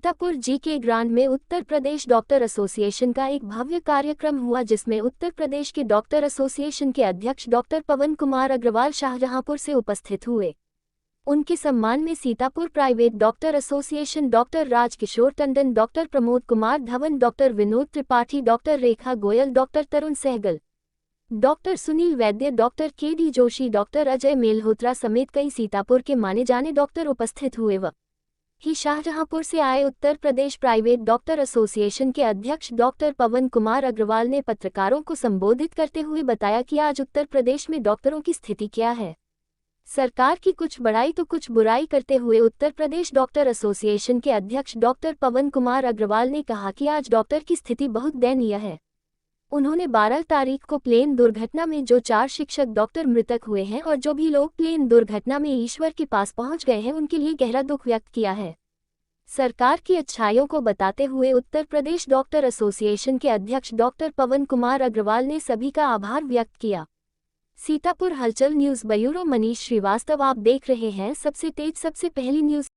Sitapur GK. Grand में Uttar Pradesh doctor association का एक भव्य कार्यक्रम हुआ, जिसमें उत्तर प्रदेश के डॉक्टर एसोसिएशन के अध्यक्ष डॉक्टर पवन कुमार अग्रवाल शाहजहांपुर से उपस्थित हुए। उनके सम्मान में Sitapur private doctor association doctor Rajkishore Tandon, doctor Pramod Kumar Dhawan, doctor Vinod Tripathi, doctor Rekha Goyal, doctor Tarun Sehgal, doctor Sunil Vaidya, doctor K D. Joshi, doctor Ajay Malhotra समेत कई सीतापुर के माने जाने डॉक्टर उपस्थित हुए। ही शाहजहांपुर से आए Uttar Pradesh private doctor association के अध्यक्ष डॉक्टर पवन कुमार अग्रवाल ने पत्रकारों को संबोधित करते हुए बताया कि आज उत्तर प्रदेश में डॉक्टरों की स्थिति क्या है। सरकार की कुछ बड़ाई तो कुछ बुराई करते हुए उत्तर प्रदेश डॉक्टर एसोसिएशन के अध्यक्ष डॉक्टर पवन कुमार अग्रवाल ने कहा कि आज डॉक्टर की स्थिति बहुत दयनीय है। उन्होंने 12 तारीख को प्लेन दुर्घटना में जो 4 शिक्षक डॉक्टर मृतक हुए हैं और जो भी लोग प्लेन दुर्घटना में ईश्वर के पास पहुंच गए हैं, उनके लिए गहरा दुख व्यक्त किया है। सरकार की अच्छाइयों को बताते हुए उत्तर प्रदेश डॉक्टर एसोसिएशन के अध्यक्ष डॉक्टर पवन कुमार अग्रवाल ने सभी का आभार व्यक्त किया। सीतापुर हलचल न्यूज़ ब्यूरो मनीष श्रीवास्तव। आप देख रहे हैं सबसे तेज सबसे पहली न्यूज़।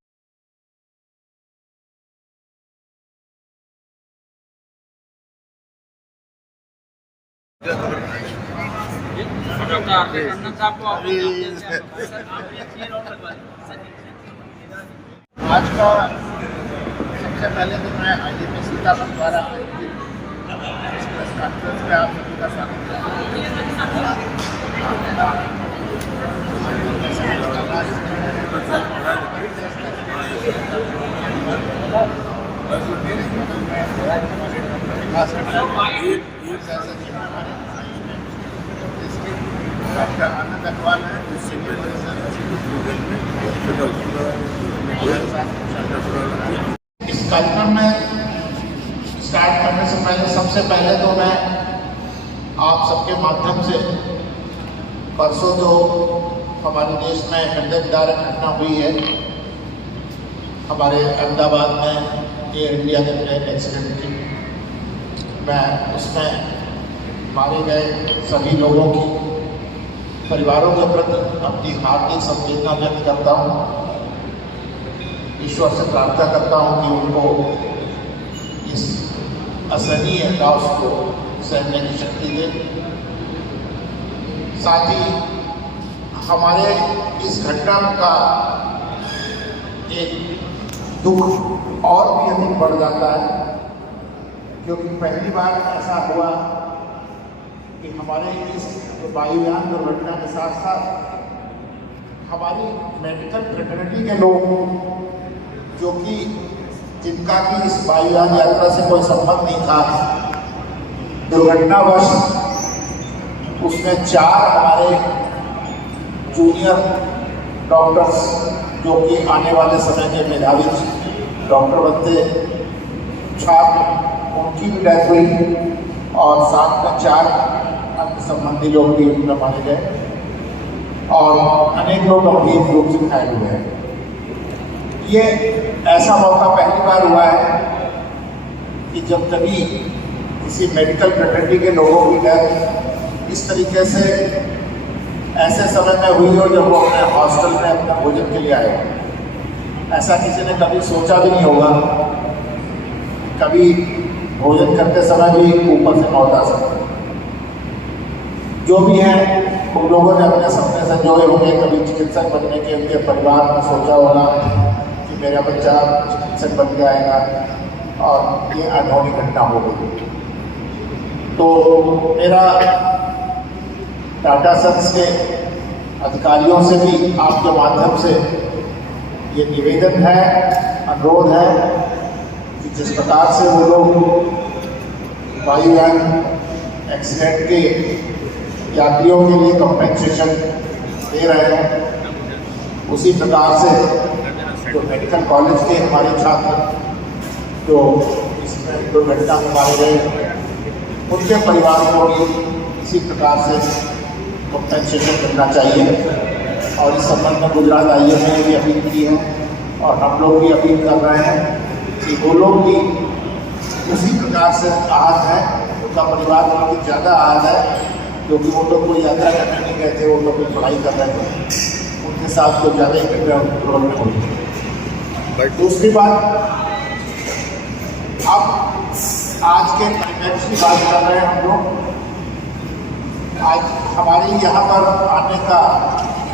आज का सबसे पहले तो मैं आईजीपी सीतापुर द्वारा इस प्रेस कॉन्फ्रेंस में आप सभी का स्वागत करता डॉक्टर आनंद अग्रवाल है, इस कार्यक्रम में स्टार्ट करने से पहले सबसे पहले तो मैं आप सबके माध्यम से परसों जो हमारे देश में हृदयविदारक घटना हुई है, हमारे अहमदाबाद में एयर इंडिया के प्लेन एक्सीडेंट की, मैं उसमें मारे गए सभी लोगों की परिवारों के प्रति अपनी हार्दिक संवेदना व्यक्त करता हूँ। ईश्वर से प्रार्थना करता हूँ कि उनको इस असहनीय लॉस को सहने की शक्ति दे। साथ ही हमारे इस घटना का एक दुख और भी अधिक बढ़ जाता है, क्योंकि पहली बार ऐसा हुआ कि हमारे इस वायुयान दुर्घटना के साथ साथ हमारी मेडिकल फ्रेटर्निटी के लोग, जो कि जिनका कि इस वायुयान यात्रा से कोई संबंध नहीं था, दुर्घटनावश उसमें 4 हमारे जूनियर डॉक्टर्स, जो कि आने वाले समय के मेधावी डॉक्टर बनते छात्र, उनकी भी डेथ हुई और साथ में 4 अन्य संबंधी लोग भी उसमें मारे गए और अनेक लोग गंभीर रूप से घायल हुए हैं। ये ऐसा मौका पहली बार हुआ है कि जब कभी किसी मेडिकल फ्रेटर्निटी के लोगों की डेथ इस तरीके से ऐसे समय में हुई हो जब वो अपने हॉस्टल में अपने भोजन के लिए आए। ऐसा किसी ने कभी सोचा भी नहीं होगा, कभी भोजन करते समय भी ऊपर से मौत आ सकती है। जो भी है, उन लोगों ने अपने सपने संजोए होंगे, कभी चिकित्सक बनने के, उनके परिवार ने सोचा होगा कि मेरा बच्चा चिकित्सक बन जाएगा, और ये अनहोनी घटना हो गई। तो मेरा टाटा सन्स के अधिकारियों से भी आपके माध्यम से ये निवेदन है, अनुरोध है कि जिस प्रकार से वो लोग वायुयान एक्सीडेंट के यात्रियों के लिए कंपेंसेशन दे रहे हैं, उसी प्रकार से जो मेडिकल कॉलेज के हमारे छात्र जो इसमें दुर्घटना में मारे गए, उनके परिवार को भी इसी प्रकार से कंपेंसेशन करना चाहिए। और इस संबंध में गुजरात IAM ने भी अपील की है और हम लोग भी अपील कर रहे हैं कि वो लोग भी उसी प्रकार से आहत हैं, उनका परिवार बहुत ज़्यादा आहत है, क्योंकि वो लोग कोई यात्रा करने नहीं गए थे, वो लोग कोई पढ़ाई कर रहे थे, उनके साथ कोई ज़्यादा ही रोल में हुई। बट दूसरी बात, अब आज के परिवेश की बात कर रहे हैं हम लोग। आज हमारी यहाँ पर आने का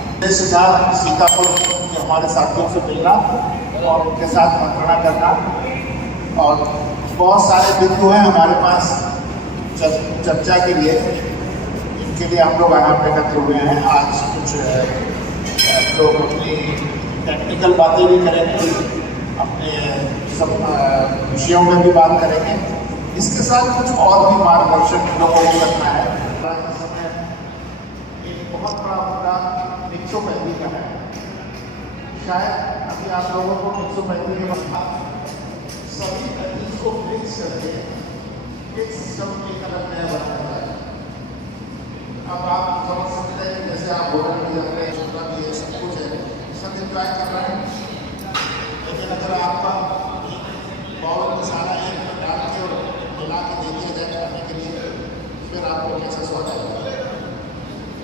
उद्देश्य था सीतापुर के हमारे साथियों से मिलना और उनके साथ मंत्रणा करना। और बहुत सारे बिंदु हैं हमारे पास चर्चा के लिए, इनके लिए हम लोग यहाँ पे एकत्र हुए हैं। आज कुछ लोग अपनी टेक्निकल बातें भी करेंगे, अपने सब विषयों में भी बात करेंगे। इसके साथ कुछ और भी मार्गदर्शन लोगों को करना है। एक बहुत बड़ा मुद्दा मिक्सोपैथी का है। शायद अभी आप लोगों को मिक्सोपैथी के बाद सभी पैथीज को मिक्स करके एक सिस्टम एक अलग नया बनाया जाए। अब आप समझ सकते हैं जैसे आप होटल में जा रहे हैं, छोटा भी है, सब कुछ है, सब इंजॉय कर रहे हैं। लेकिन अगर आपका बाउल में सारा एक डाल के और मिला के दे दिया जाए खाने के लिए, फिर आपको कैसा स्वाद आएगा।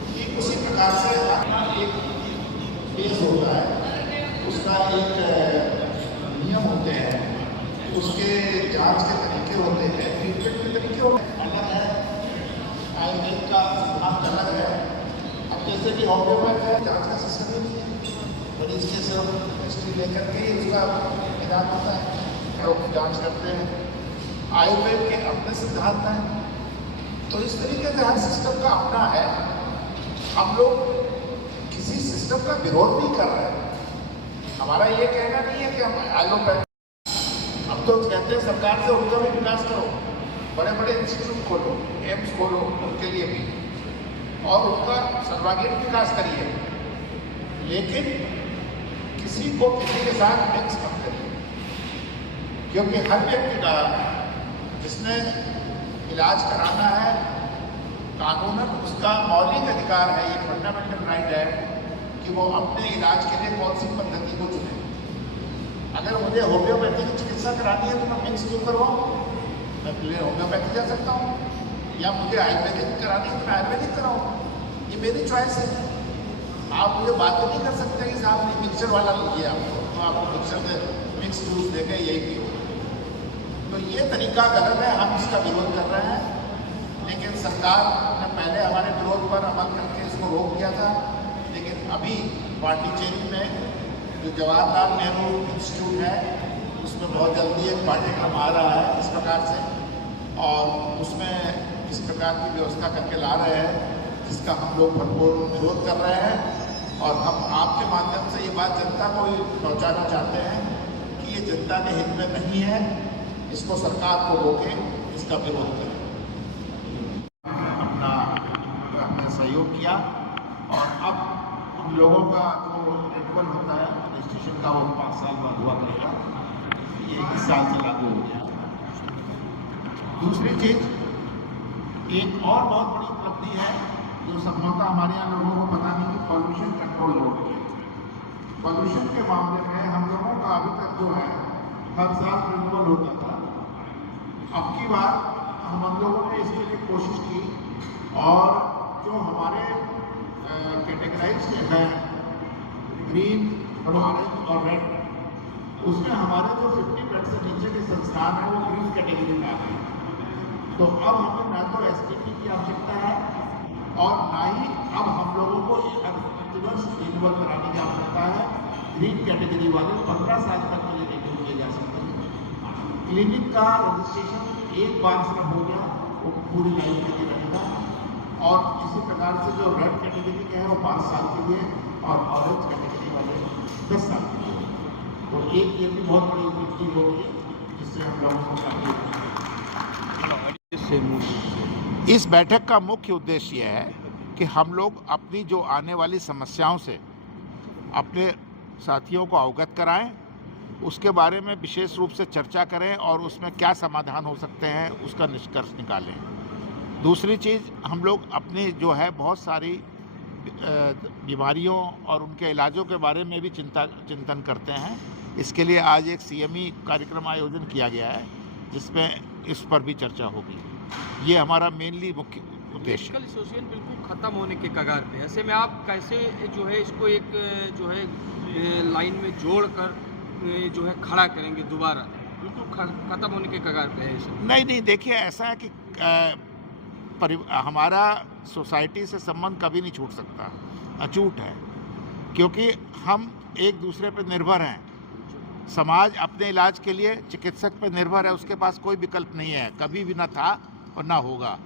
ठीक उसी प्रकार से एक बेस होता है, उसका एक नियम होते हैं, उसके जांच के तरीके होते हैं, ट्रीटमेंट के तरीके होते हैं, अलग है। आयुर्वेद का सिद्धांत अलग है। अब जैसे कि होम्योपैथ है, जांच का सिस्टम ही नहीं है, मरीज के सिर्फ हिस्ट्री लेकर के ही उसका निदान होता है, लोग जांच करते हैं। आयुर्वेद के अपने सिद्धांत हैं। तो इस तरीके से हर सिस्टम का अपना है। हम लोग किसी सिस्टम का विरोध नहीं कर रहे हैं। हमारा ये कहना नहीं है कि हम एलोपैथ, अब तो कहते हैं सरकार से उनका भी विकास करो, बड़े बड़े इंस्टीट्यूट खोलो, एम्स खोलो उनके लिए भी, और उनका सर्वांगीण विकास करिए। लेकिन किसी को किसी के साथ मिक्स मत करिए, क्योंकि हर व्यक्ति का जिसने इलाज कराना है, कानूनन उसका मौलिक अधिकार है, ये फंडामेंटल राइट है कि वो अपने इलाज के लिए कौन सी पद्धति को चुने। अगर मुझे होम्योपैथी की चिकित्सा करानी है तो मैं मिक्स क्यों करवाऊँ? मैं पहले होम्योपैथी जा सकता हूँ, या मुझे आयुर्वेदिक करानी है तो मैं आयुर्वेदिक कराऊँ। ये मेरी चॉइस है। आप मुझे बात तो नहीं कर सकते कि साहब नहीं मिक्सचर वाला लीजिए, आपको तो आपको मिक्सचर में मिक्स जूस देकर यही पियो। तो ये तरीका गलत है, हम इसका विरोध कर रहे हैं। लेकिन सरकार ने पहले हमारे विरोध पर अमल करके इसको रोक दिया था। लेकिन अभी पांडिचेरी में जो जवाहरलाल नेहरू इंस्टीट्यूट है, उसमें बहुत जल्दी एक पाठ्यक्रम आ रहा है इस प्रकार से, और उसमें इस प्रकार की व्यवस्था करके ला रहे हैं, जिसका हम लोग भरपूर विरोध कर रहे हैं। और हम आपके माध्यम से ये बात जनता को पहुँचाना चाहते हैं कि ये जनता के हित में नहीं है, इसको सरकार को रोके, इसका विरोध करें। अपना सहयोग किया, और अब उन लोगों का जो रिन्यूअल होता है रजिस्ट्रेशन का, वो 5 साल बाद हुआ करेगा, ये इस साल से लागू हो गया। दूसरी चीज़, एक और बहुत बड़ी उपलब्धि है जो संभवतः हमारे यहाँ लोगों को पता नहीं, कि पॉल्यूशन कंट्रोल बोर्ड है। पॉल्यूशन के मामले में हम लोगों का अभी तक जो है हर साल रिन्यूअल होता था। अब की बार हम लोगों ने इसके लिए कोशिश की, और जो हमारे कैटेगराइज हैं ग्रीन, ऑरेंज और रेड, उसमें हमारे जो 50% से नीचे के संस्थान हैं वो ग्रीन कैटेगरी में आ गए। तो अब हमें ना तो एसटीपी की आवश्यकता है, और ना ही अब हम लोगों को प्रतिवर्ष रिन्यूअल कराने की आवश्यकता है। ग्रीन कैटेगरी वाले 15 साल तक के लिए रिन्यू किए जा सकते हैं। क्लिनिक का रजिस्ट्रेशन एक बार सिर्फ हो गया, वो पूरी लाइफ के लिए रहेगा। और इसी प्रकार से जो रेड कैटेगरी के हैं वो 5 साल के लिए, और ऑरेंज कैटेगरी वाले 10 साल के लिए। तो एक ये भी बहुत बड़ी उपलब्धि होगी, जिससे हम लोगों को काफी। इस बैठक का मुख्य उद्देश्य यह है कि हम लोग अपनी जो आने वाली समस्याओं से अपने साथियों को अवगत कराएं, उसके बारे में विशेष रूप से चर्चा करें, और उसमें क्या समाधान हो सकते हैं उसका निष्कर्ष निकालें। दूसरी चीज़, हम लोग अपनी जो है बहुत सारी बीमारियों और उनके इलाजों के बारे में भी चिंतन करते हैं। इसके लिए आज एक CME कार्यक्रम आयोजन किया गया है, जिसमें इस पर भी चर्चा होगी। ये हमारा मेनली मुख्य उद्देश्य। मेडिकल एसोसिएशन बिल्कुल ख़त्म होने के कगार पे, ऐसे में आप कैसे जो है इसको एक जो है लाइन में जोड़कर जो है खड़ा करेंगे दोबारा? बिल्कुल खत्म होने के कगार पे है ये सब। नहीं, देखिए ऐसा है कि हमारा सोसाइटी से संबंध कभी नहीं छूट सकता, अछूट है, क्योंकि हम एक दूसरे पर निर्भर हैं। समाज अपने इलाज के लिए चिकित्सक पर निर्भर है, उसके पास कोई विकल्प नहीं है, कभी भी ना था और ना होगा।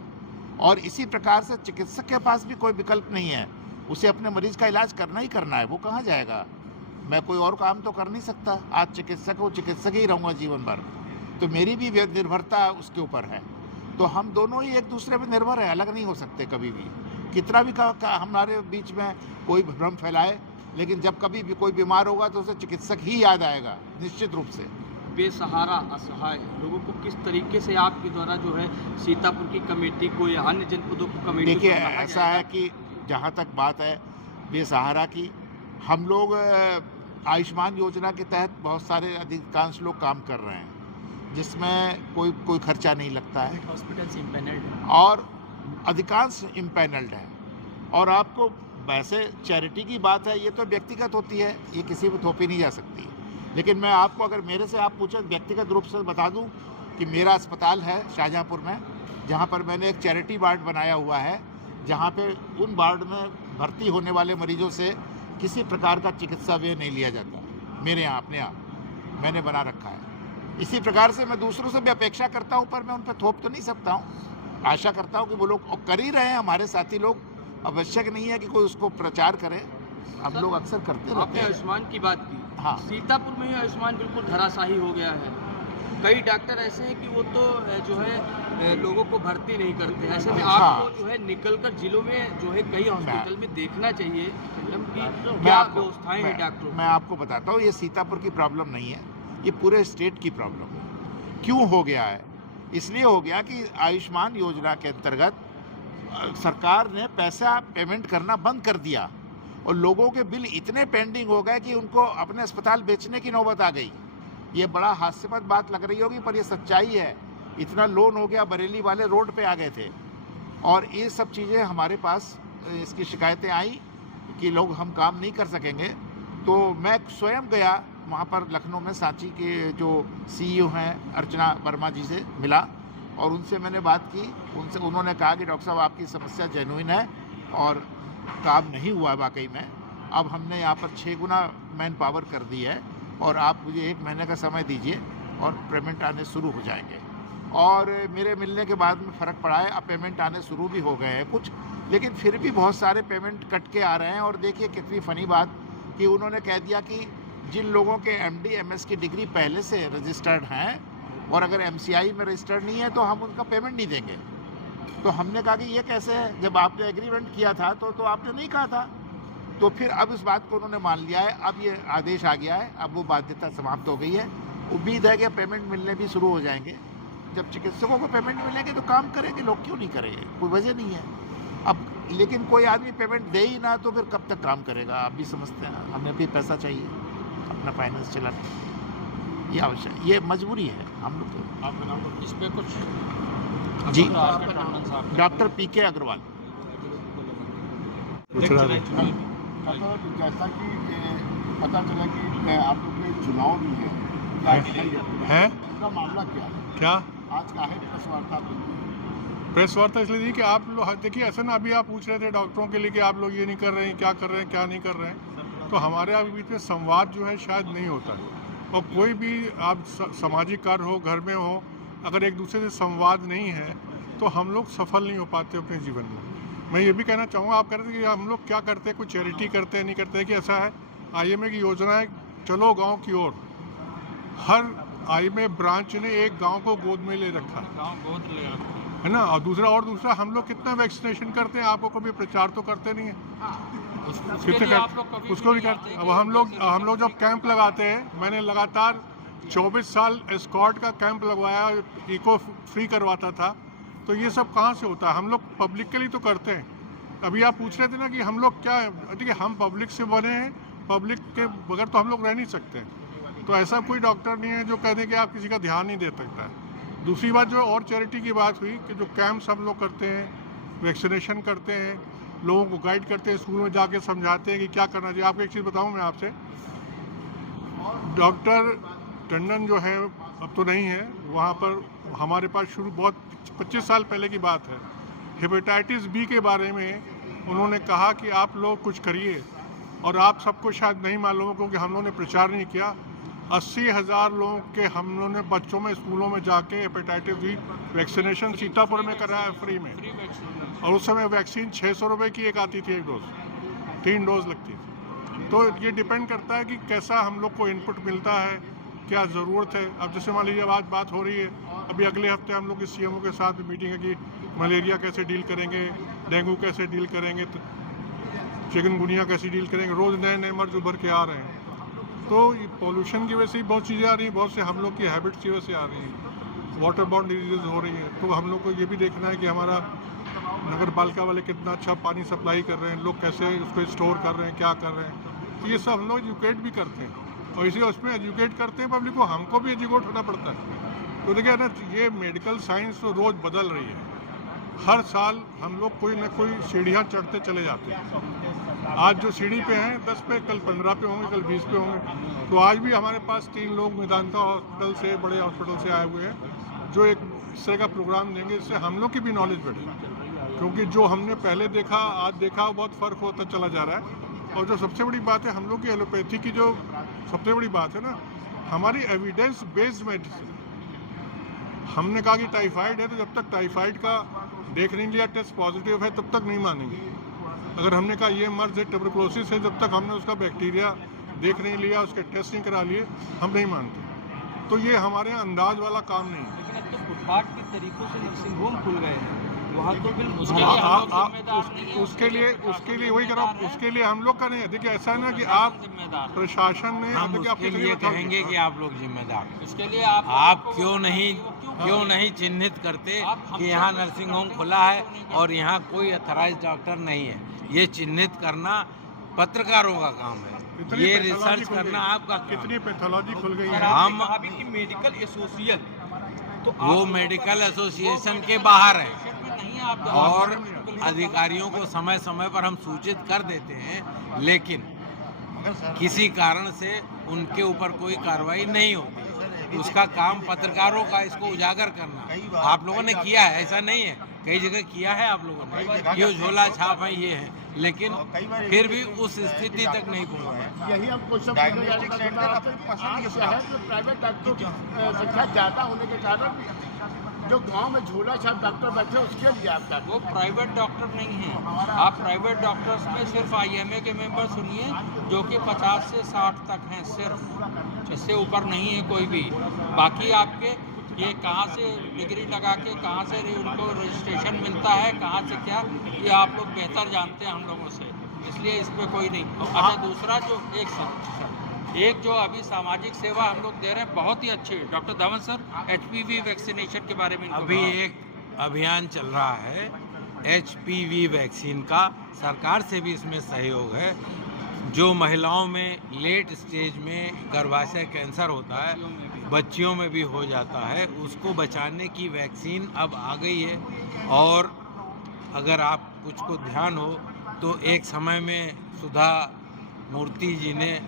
और इसी प्रकार से चिकित्सक के पास भी कोई विकल्प नहीं है, उसे अपने मरीज का इलाज करना ही करना है, वो कहाँ जाएगा। मैं कोई और काम तो कर नहीं सकता, आज चिकित्सक हूँ, चिकित्सक ही रहूँगा जीवन भर, तो मेरी भी निर्भरता उसके ऊपर है। तो हम दोनों ही एक दूसरे पर निर्भर है, अलग नहीं हो सकते कभी भी। कितना भी हमारे बीच में कोई भ्रम फैलाए, लेकिन जब कभी भी कोई बीमार होगा तो उसे चिकित्सक ही याद आएगा, निश्चित रूप से। बेसहारा असहाय लोगों को किस तरीके से आपके द्वारा जो है सीतापुर की कमेटी को या अन्य जनपदों को कमेटी देखिए ऐसा है कि जहाँ तक बात है बेसहारा की, हम लोग आयुष्मान योजना के तहत बहुत सारे अधिकांश लोग काम कर रहे हैं, जिसमें कोई खर्चा नहीं लगता है, हॉस्पिटल्स इम्पैनल्ड है और अधिकांश इम्पैनल्ड है। और आपको वैसे चैरिटी की बात है, ये तो व्यक्तिगत होती है, ये किसी पर थोपी नहीं जा सकती। लेकिन मैं आपको, अगर मेरे से आप पूछें व्यक्तिगत रूप से बता दूं कि मेरा अस्पताल है शाहजहाँपुर में, जहां पर मैंने एक चैरिटी वार्ड बनाया हुआ है, जहां पे उन वार्ड में भर्ती होने वाले मरीजों से किसी प्रकार का चिकित्सा व्यय नहीं लिया जाता। मेरे यहाँ अपने यहाँ मैंने बना रखा है। इसी प्रकार से मैं दूसरों से भी अपेक्षा करता हूँ, पर मैं उन पर थोप तो नहीं सकता हूँ। आशा करता हूँ कि वो लोग कर ही रहे हैं, हमारे साथी लोग, आवश्यक नहीं है कि कोई उसको प्रचार करे, हम लोग अक्सर करते रहते आपने हैं। आयुष्मान की बात की, हाँ। सीतापुर में ही आयुष्मान बिल्कुल धराशाही हो गया है। कई डॉक्टर ऐसे हैं कि वो तो जो है लोगों को भर्ती नहीं करते। ऐसे में आपको जो है निकलकर जिलों में जो है कई हॉस्पिटल में देखना चाहिए कि क्या व्यवस्थाएं हैं डॉक्टरों। मैं आपको बताता हूँ, ये सीतापुर की प्रॉब्लम नहीं है, ये पूरे स्टेट की प्रॉब्लम है। क्यों हो गया है? इसलिए हो गया कि आयुष्मान योजना के अंतर्गत सरकार ने पैसा पेमेंट करना बंद कर दिया और लोगों के बिल इतने पेंडिंग हो गए कि उनको अपने अस्पताल बेचने की नौबत आ गई। ये बड़ा हास्यास्पद बात लग रही होगी, पर ये सच्चाई है। इतना लोन हो गया, बरेली वाले रोड पे आ गए थे। और ये सब चीज़ें हमारे पास इसकी शिकायतें आई कि लोग हम काम नहीं कर सकेंगे। तो मैं स्वयं गया वहाँ पर लखनऊ में, सांची के जो CEO हैं अर्चना वर्मा जी से मिला और उनसे मैंने बात की। उन्होंने कहा कि डॉक्टर साहब आपकी समस्या जेन्युइन है और काम नहीं हुआ वाकई में। अब हमने यहाँ पर 6 गुना मैन पावर कर दी है और आप मुझे 1 महीने का समय दीजिए और पेमेंट आने शुरू हो जाएंगे। और मेरे मिलने के बाद में फ़र्क पड़ा है, अब पेमेंट आने शुरू भी हो गए हैं कुछ, लेकिन फिर भी बहुत सारे पेमेंट कट के आ रहे हैं। और देखिए कितनी फ़नी बात कि उन्होंने कह दिया कि जिन लोगों के MD MS की डिग्री पहले से रजिस्टर्ड हैं और अगर MCI में रजिस्टर्ड नहीं है तो हम उनका पेमेंट नहीं देंगे। तो हमने कहा कि ये कैसे है, जब आपने एग्रीमेंट किया था तो आपने नहीं कहा था। तो फिर अब इस बात को उन्होंने मान लिया है, अब ये आदेश आ गया है, अब वो बाध्यता समाप्त हो गई है। उम्मीद है कि पेमेंट मिलने भी शुरू हो जाएंगे। जब चिकित्सकों को पेमेंट मिलेंगे तो काम करेंगे लोग, क्यों नहीं करेंगे, कोई वजह नहीं है। अब लेकिन कोई आदमी पेमेंट दे ही ना तो फिर कब तक काम करेगा, आप भी समझते हैं। हमें भी पैसा चाहिए अपना फाइनेंस चलाने, ये आवश्यक, ये मजबूरी है हम लोग को। आपका नाम इस पे कुछ जी, डॉक्टर PK अग्रवाल। जैसा कि पता चला कि आप लोग के चुनाव भी है, इसका मामला क्या है? क्या आज का है प्रेस वार्ता? प्रेस वार्ता इसलिए दी कि आप लोग देखिए, ऐसा ना अभी आप पूछ रहे थे डॉक्टरों के लिए कि आप लोग ये नहीं कर रहे हैं, क्या कर रहे हैं, क्या नहीं कर रहे हैं। तो हमारे आप बीच में संवाद जो है शायद नहीं होता है। और कोई भी आप सामाजिक कार्य हो, घर में हो, अगर एक दूसरे से संवाद नहीं है तो हम लोग सफल नहीं हो पाते अपने जीवन में। मैं ये भी कहना चाहूँगा, आप कह रहे थे कि हम लोग क्या करते हैं, कोई चैरिटी करते हैं नहीं करते हैं, कि ऐसा है IMA की योजना है चलो गांव की ओर। हर IMA ब्रांच ने एक गांव को गोद में ले रखा है ना। और दूसरा हम लोग कितना वैक्सीनेशन करते हैं, आपको कभी प्रचार तो करते नहीं है, उसको भी करते। अब हम लोग जब कैंप लगाते हैं, मैंने लगातार 24 साल एस्कॉर्ट का कैंप लगवाया, इको फ्री करवाता था। तो ये सब कहाँ से होता है? हम लोग पब्लिक के लिए तो करते हैं। अभी आप पूछ रहे थे ना कि हम लोग क्या है, देखिए हम पब्लिक से बने हैं, पब्लिक के बगैर तो हम लोग रह नहीं सकते। तो ऐसा कोई डॉक्टर नहीं है जो कह दे कि आप किसी का ध्यान नहीं दे सकता है। दूसरी बात जो और चैरिटी की बात हुई कि जो कैंप्स हम लोग करते हैं, वैक्सीनेशन करते हैं, लोगों को गाइड करते हैं, स्कूल में जाके समझाते हैं कि क्या करना चाहिए। आपको एक चीज़ बताऊँ मैं आपसे, डॉक्टर टंडन जो है अब तो नहीं है। वहाँ पर हमारे पास शुरू बहुत 25 साल पहले की बात है, हेपेटाइटिस बी के बारे में उन्होंने कहा कि आप लोग कुछ करिए, और आप सबको शायद नहीं मालूम हो क्योंकि हम लोगों ने प्रचार नहीं किया। 80,000 लोगों के हम लोगों ने बच्चों में स्कूलों में जाके हेपेटाइटिस बी वैक्सीनेशन सीतापुर में कराया फ्री में, और उस समय वैक्सीन 600 रुपये की एक आती थी, 1 डोज, 3 डोज लगती थी। तो ये डिपेंड करता है कि कैसा हम लोग को इनपुट मिलता है, क्या ज़रूरत है। अब जैसे मान लीजिए आज बात हो रही है, अभी अगले हफ्ते हम लोग इस CMO के साथ मीटिंग है कि मलेरिया कैसे डील करेंगे, डेंगू कैसे डील करेंगे, चिकनगुनिया कैसे डील करेंगे। रोज़ नए नए मर्ज उभर के आ रहे हैं। तो ये पॉल्यूशन की वजह से ही बहुत चीज़ें आ रही हैं, बहुत से हम लोग की हैबिट्स की वजह से आ रही हैं, वाटर बॉर्न डिजीज़ हो रही हैं। तो हम लोग को ये भी देखना है कि हमारा नगर पालिका वाले कितना अच्छा पानी सप्लाई कर रहे हैं, लोग कैसे उसको स्टोर कर रहे हैं, क्या कर रहे हैं। तो ये सब हम लोग एजुकेट भी करते हैं, और इसी उसमें एजुकेट करते हैं पब्लिक को, हमको भी एजुकेट होना पड़ता है। तो देखिए ना, ये मेडिकल साइंस तो रोज़ बदल रही है। हर साल हम लोग कोई ना कोई सीढ़ियाँ चढ़ते चले जाते हैं। आज जो सीढ़ी पे हैं 10 पे, कल 15 पे होंगे, कल 20 पे होंगे। तो आज भी हमारे पास 3 लोग मेदांता हॉस्पिटल से, बड़े हॉस्पिटल से आए हुए हैं, जो एक इस तरह का प्रोग्राम देंगे, इससे हम लोग की भी नॉलेज बढ़े। क्योंकि जो हमने पहले देखा, आज देखा, बहुत फ़र्क होता चला जा रहा है। और जो सबसे बड़ी बात है, हम लोग की एलोपैथी की जो सबसे बड़ी बात है ना, हमारी एविडेंस बेस्ड मेडिसिन। हमने कहा कि टाइफाइड है, तो जब तक टाइफाइड का देख नहीं लिया, टेस्ट पॉजिटिव है, तब तक नहीं मानेंगे। अगर हमने कहा ये मर्ज है, ट्यूबरकुलोसिस है, जब तक हमने उसका बैक्टीरिया देख नहीं लिया, उसके टेस्ट नहीं करा लिए, हम नहीं मानते। तो ये हमारे यहाँ अंदाज वाला काम नहीं है। लेकिन अब तो फुटपाथ के तरीकों से नर्सिंग होम खुल गए हैं, वहाँ तो बिल्कुल उसके लिए वही करो, उसके लिए हम लोग का नहीं है। देखिए ऐसा है ना कि आप प्रशासन ने, हम देखिए उसके लिए कहेंगे कि आप लोग जिम्मेदार, उसके लिए आप क्यों नहीं चिन्हित करते कि यहाँ नर्सिंग होम खुला है और यहाँ कोई अथराइज डॉक्टर नहीं है। ये चिन्हित करना पत्रकारों का काम है, ये रिसर्च करना आपका काम। कितनी पैथोलॉजी खुल गई है। हम मेडिकल एसोसिएशन तो वो मेडिकल एसोसिएशन के बाहर है, और अधिकारियों को समय समय पर हम सूचित कर देते हैं, लेकिन किसी कारण से उनके ऊपर कोई कार्रवाई नहीं होती। उसका काम पत्रकारों का इसको उजागर करना। आप लोगों ने किया है, ऐसा नहीं है, कई जगह किया है आप लोगों ने, ये झोला छाप है, ये है, लेकिन फिर भी उस स्थिति तक नहीं पहुंचा। यही हम क्वेश्चन प्राइवेट डॉक्टरों की संख्या ज़्यादा होने के कारण जो गांव में झोला छाप डॉक्टर बैठे, उसके लिए आपका वो प्राइवेट डॉक्टर नहीं है। आप प्राइवेट डॉक्टर्स में सिर्फ IMA के मेंबर सुनिए, जो कि 50 से 60 तक हैं सिर्फ, इससे ऊपर नहीं है कोई भी। बाकी आपके ये कहाँ से डिग्री लगा के कहाँ से उनको रजिस्ट्रेशन मिलता है, कहाँ से क्या, ये आप लोग बेहतर जानते हैं हम लोगों से, इसलिए इस पर कोई नहीं। अच्छा, दूसरा जो एक जो अभी सामाजिक सेवा हम लोग दे रहे हैं, बहुत ही अच्छी। Doctor Dhawan sir, HPV vaccination के बारे में अभी एक अभियान चल रहा है HPV वैक्सीन का, सरकार से भी इसमें सहयोग है। जो महिलाओं में लेट स्टेज में गर्भाशय कैंसर होता है, बच्चियों में भी हो जाता है, उसको बचाने की वैक्सीन अब आ गई है। और अगर आप कुछ को ध्यान हो तो एक समय में सुधा मूर्ति जी ने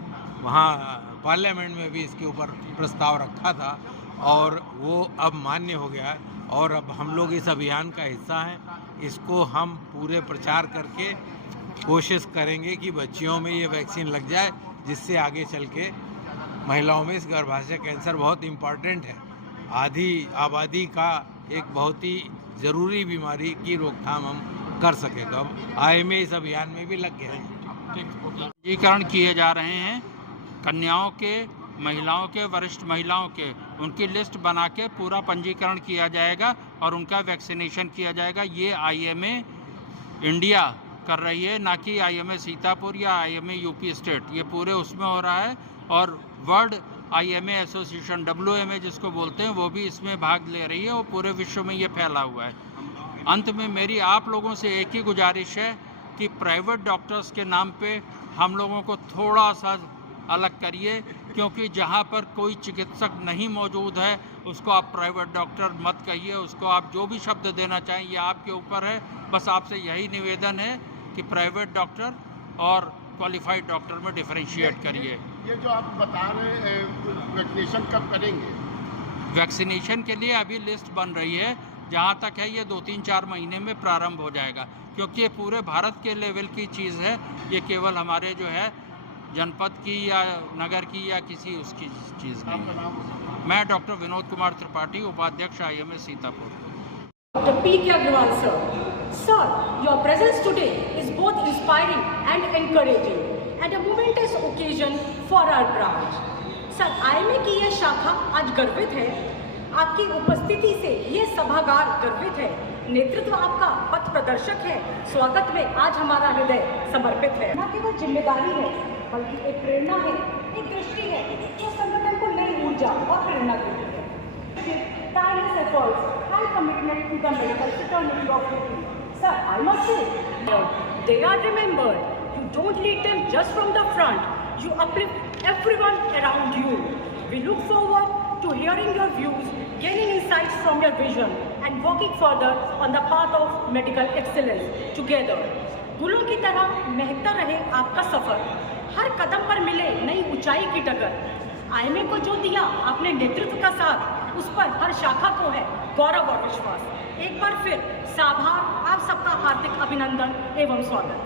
वहाँ पार्लियामेंट में भी इसके ऊपर प्रस्ताव रखा था, और वो अब मान्य हो गया है। और अब हम लोग इस अभियान का हिस्सा हैं। इसको हम पूरे प्रचार करके कोशिश करेंगे कि बच्चियों में ये वैक्सीन लग जाए, जिससे आगे चल के महिलाओं में इस गर्भाशय कैंसर बहुत इम्पॉर्टेंट है, आधी आबादी का एक बहुत ही ज़रूरी बीमारी की रोकथाम हम कर सकें। तो अब IMA इस अभियान में भी लग गए हैं। पंजीकरण किए जा रहे हैं, कन्याओं के, महिलाओं के, वरिष्ठ महिलाओं के, उनकी लिस्ट बना के पूरा पंजीकरण किया जाएगा और उनका वैक्सीनेशन किया जाएगा। ये IMA इंडिया कर रही है, ना कि IMA सीतापुर या IMA UP स्टेट, ये पूरे उसमें हो रहा है। और वर्ल्ड IMA एसोसिएशन, WMA जिसको बोलते हैं, वो भी इसमें भाग ले रही है, वो पूरे विश्व में ये फैला हुआ है। अंत में मेरी आप लोगों से एक ही गुजारिश है कि प्राइवेट डॉक्टर्स के नाम पे हम लोगों को थोड़ा सा अलग करिए, क्योंकि जहाँ पर कोई चिकित्सक नहीं मौजूद है उसको आप प्राइवेट डॉक्टर मत कहिए, उसको आप जो भी शब्द देना चाहें ये आपके ऊपर है। बस आपसे यही निवेदन है कि प्राइवेट डॉक्टर और क्वालिफाइड डॉक्टर में डिफरेंशिएट करिए। ये जो आप बता रहे हैं वैक्सीनेशन कब करेंगे, वैक्सीनेशन के लिए अभी लिस्ट बन रही है, जहाँ तक है ये 2-3-4 महीने में प्रारंभ हो जाएगा, क्योंकि ये पूरे भारत के लेवल की चीज़ है, ये केवल हमारे जो है जनपद की या नगर की या किसी उसकी चीज़ नहीं है। मैं डॉक्टर विनोद कुमार त्रिपाठी, उपाध्यक्ष IMS Sitapur. Dr. P.K. Agrawal, sir. Sir, your presence today is both inspiring and encouraging and a momentous occasion for our branch. Sir, IMA की यह शाखा आज गर्वित है, आपकी उपस्थिति से ये सभागार गर्वित है, नेतृत्व आपका पथ प्रदर्शक है, स्वागत में आज हमारा हृदय समर्पित है। न केवल जिम्मेदारी है बल्कि एक प्रेरणा है, एक दृष्टि है जो संगठन को नई ऊर्जा और प्रेरणा देती है। Tireless efforts, high commitment to the medical fraternity of UP. Sir, I must say, they are remembered. You don't lead them just from the front. You uplift everyone around you. We look forward to hearing your views, gaining insights from your vision, and working further on the path of medical excellence together. गुलों की तरह महकता रहे आपका सफर, हर कदम पर मिले नई ऊंचाई की टक्कर। IMA को जो दिया आपने नेतृत्व का साथ, उस पर हर शाखा को है गौरव और विश्वास। एक बार फिर साभार, आप सबका हार्दिक अभिनंदन एवं स्वागत।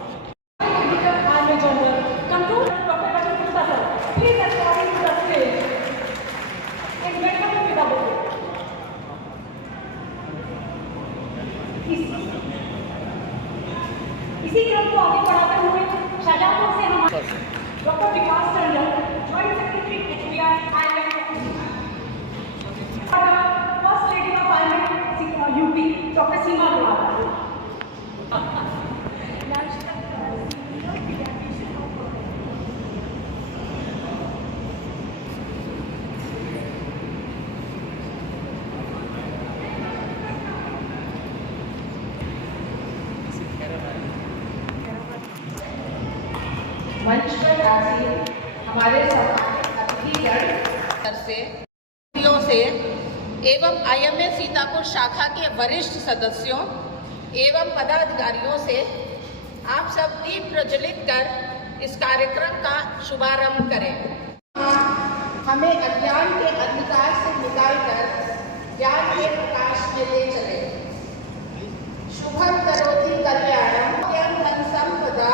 इसी क्रम को आगे बढ़ाते हुए शाहजहांपुर से हम doctor Vikas Tandon, joint secretary HBR first lady of IMA UP, doctor Seema Agarwal. मंच पर आसीन हमारे अतिथिगण से एवं IMA सीतापुर शाखा के वरिष्ठ सदस्यों एवं पदाधिकारियों से आप सब दीप प्रज्वलित कर इस कार्यक्रम का शुभारंभ करें। हमें अज्ञान के अंधकार से निकालकर ज्ञान के प्रकाश में ले चले। शुभम करोति कल्याणम धन संपदा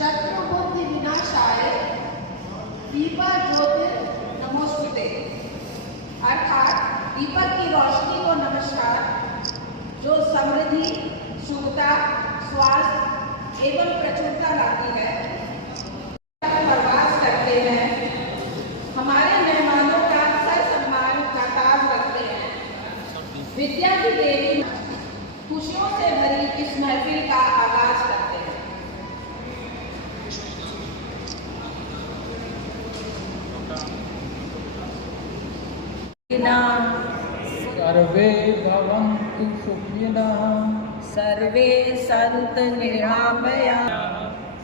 शत्रु बुद्धि विनाशाय दीपा ज्योतिर नमोस्तुते, अर्थात दीपक की रोशनी को नमस्कार, जो समृद्धि, सुखता, स्वास्थ्य एवं प्रचुरता लाती है। प्रवास करते हैं, हमारे मेहमानों का सर सम्मान का ताज रखते हैं। विद्या की देवी खुशियों से भरी इस महफिल का आगाज करते हैं। सर्वे भवन्तु सुखिनः, सर्वे सन्तु निरामयाः,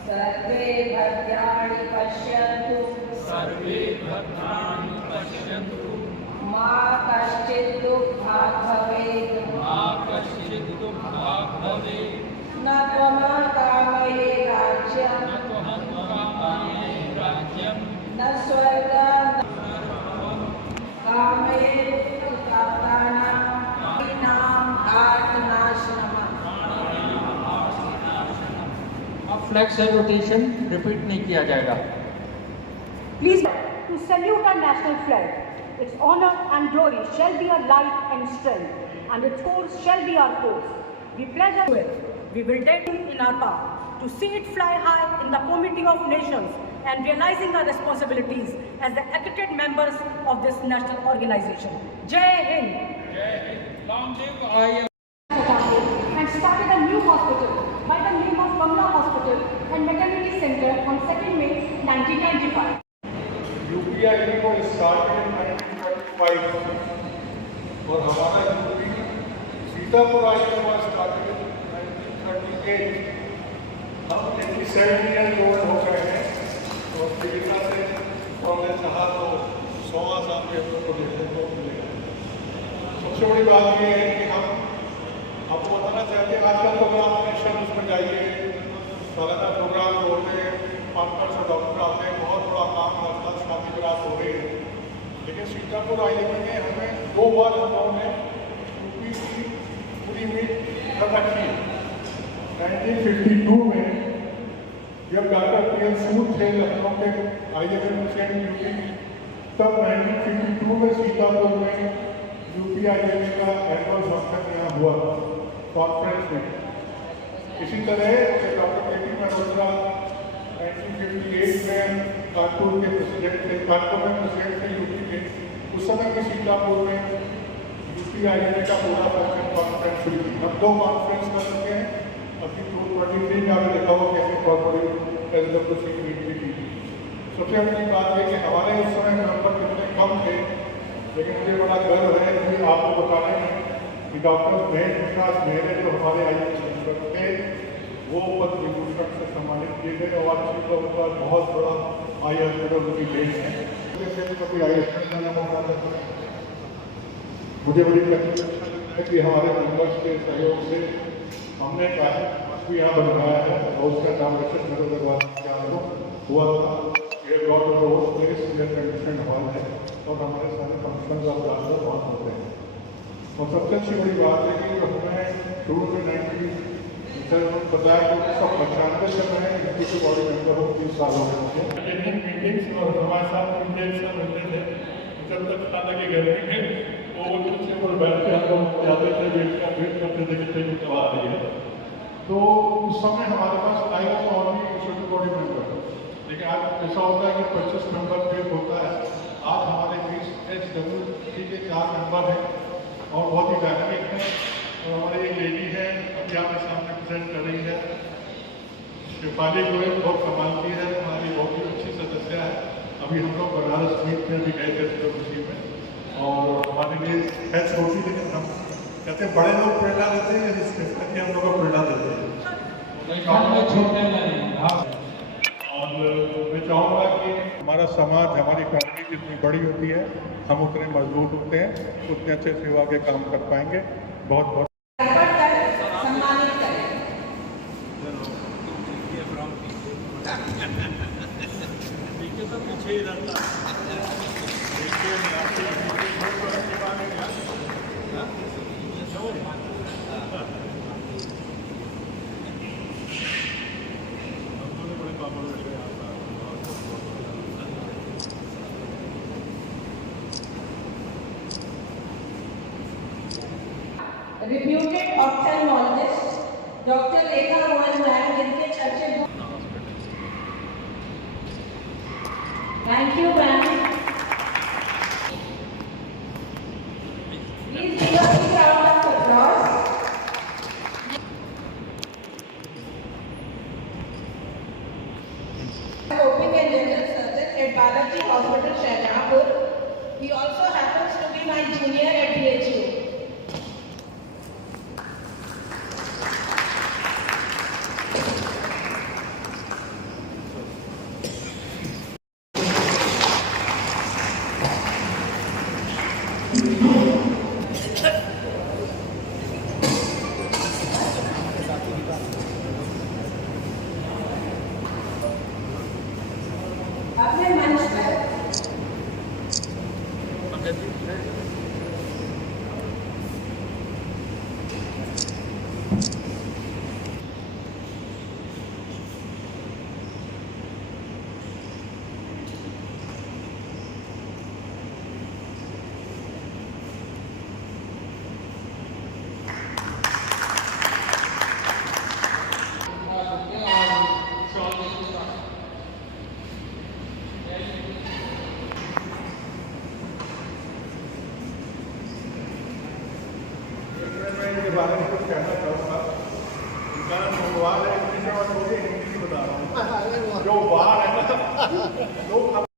सर्वे भद्राणि पश्यन्तु, सर्वे भद्राणि पश्यन्तु, मा कश्चित् दुःखात् भवेत्, मा कश्चित् दुःखात् भवेत्, न त्वमाकामये राज्यं, न त्वहं कामये राज्यं, न स्वर्गं कामये कातानां आर्तनाशनम्। अब फ्लैग सैल्यूटेशन रिपीट नहीं किया जाएगा। Please to salute our national flag. Its honor and glory shall be our light and strength, and its course shall be our course. We pledge to it. We will take it in our power to see it fly high in the community of nations and realizing our responsibilities as the accredited members of this national organization. Jai Hind! जय Hind. long live IMA। And started a new hospital by the name of Kamla Hospital and Maternity Center on 2nd May 1995. UPID को started in 1935 और हमारा UP Sitapur IMA was started in 1938। हम 87 year old हो गए हैं और पीड़िता से हमने चाहा तो 100वां साल के हम लोग को देखने को मिलेगा। सबसे बड़ी बात ये है कि हम आपको बताना चाहते हैं, आजकल प्रोग्राम नेशन उसमें जाइए, सालाना प्रोग्राम होते हैं, 500 डॉक्टर आते हैं, बहुत बड़ा काम आजकल शादी विरासत हो रही है। लेकिन सीतापुर आईएमए में हमें 2 बार हम लोगों ने यूपी की पूरी मीट कर रखी है। 1952 में जब डॉक्टर पीएल सूद थे लखनऊ के आईएमए प्रेसिडेंट यूपी, तब 1952 में सीतापुर में यूपी आईएमए का एनुअल फंक्शन यहाँ हुआ कॉन्फ्रेंस में। इसी तरह डॉक्टर के.टी. मल्होत्रा 1958 में कानपुर के प्रेसिडेंट थे, कानपुर में प्रेसिडेंट थे यूपी के। उस समय भी सीतापुर में यूपी आईएमए का पूरा फंक्शन कॉन्फ्रेंस हुई थी। हम 2 कॉन्फ्रेंस कर चुके हैं। अभी 223 में आपने देखा होगा कैसे कॉर्पोरेट एसडब्ल्यूसी की मीटिंग की। सबसे अच्छी बात है कि हमारे उस समय नंबर कितने कम थे, लेकिन मुझे बड़ा गर्व है कि आपको बताने में कि डॉक्टर महेश विकास मेहरे जो हमारे आईएमए थे वो पद्म विभूषण से सम्मानित किए गए और आज का उनका बहुत बड़ा आई हॉस्पिटल उनकी देश है। कभी आई हॉस्पिटल जाना मौका देता है, मुझे बड़ी अच्छा लगता है कि हमारे मेंबर्स के सहयोग से हमने कहा भी यहाँ बनवाया है और उसका नाम रक्षक नगर अग्रवाल हुआ था। ये God road place air condition hall है और हमारे सारे फंक्शन और क्लासेस बहुत होते हैं। और सबसे अच्छी बड़ी बात है कि हमें शुरू में 1997 बताया कि 1995 से मैं यूपी के बॉडी मेंबर हूँ, 30 साल हो गए मुझे। मीटिंग्स और हमारे साथ मिलते थे जब तक खाना के घर में वो कुर्सी पर बैठ के हम लोग जाते थे, वेट करते थे कि ट्रेन कब आ रही है। तो उस समय हमारे पास आएगा तो और भी छोटे बॉडी मेंबर, लेकिन आज ऐसा होता है कि 25 मेंबर पेट होता है। आज हमारे बीच एसडब्ल्यूसी के 4 मेंबर हैं और बहुत ही डायनामिक हैं। और हमारी एक लेडी है अभी आपके सामने प्रेजेंट कर रही है, शिफाली गोयल, बहुत कमाल की है, हमारी बहुत ही अच्छी सदस्य है। अभी हम लोग बनारस मीट में भी गए थे एसडब्ल्यूसी में और हमारे लिए है छोटी, लेकिन हम कहते हैं बड़े लोग प्रेरणा देते हैं, जिसके करके हम लोग को प्रेरणा देते हैं। और मैं चाहूँगा कि हमारा समाज, हमारी फैमिली जितनी बड़ी होती है हम उतने मजबूत होते हैं, उतने अच्छे सेवा के काम कर पाएंगे। बहुत बहुत सम्मानित करें। पीछे ही रहता Reputed ophthalmologist Dr. Rekha Rohan ma'am, जिनके चर्चे Thank you, ma'am. Please give us a round of applause. Opening and general surgeon at Balaji Hospital, Shahdapur. He also happens to be my junior at BHU. अपने मंच पर के बारे में कुछ कहना चाहूँगा। भगवान है, हिंदी में बता रहा हूँ, जो बाहर है ना लोग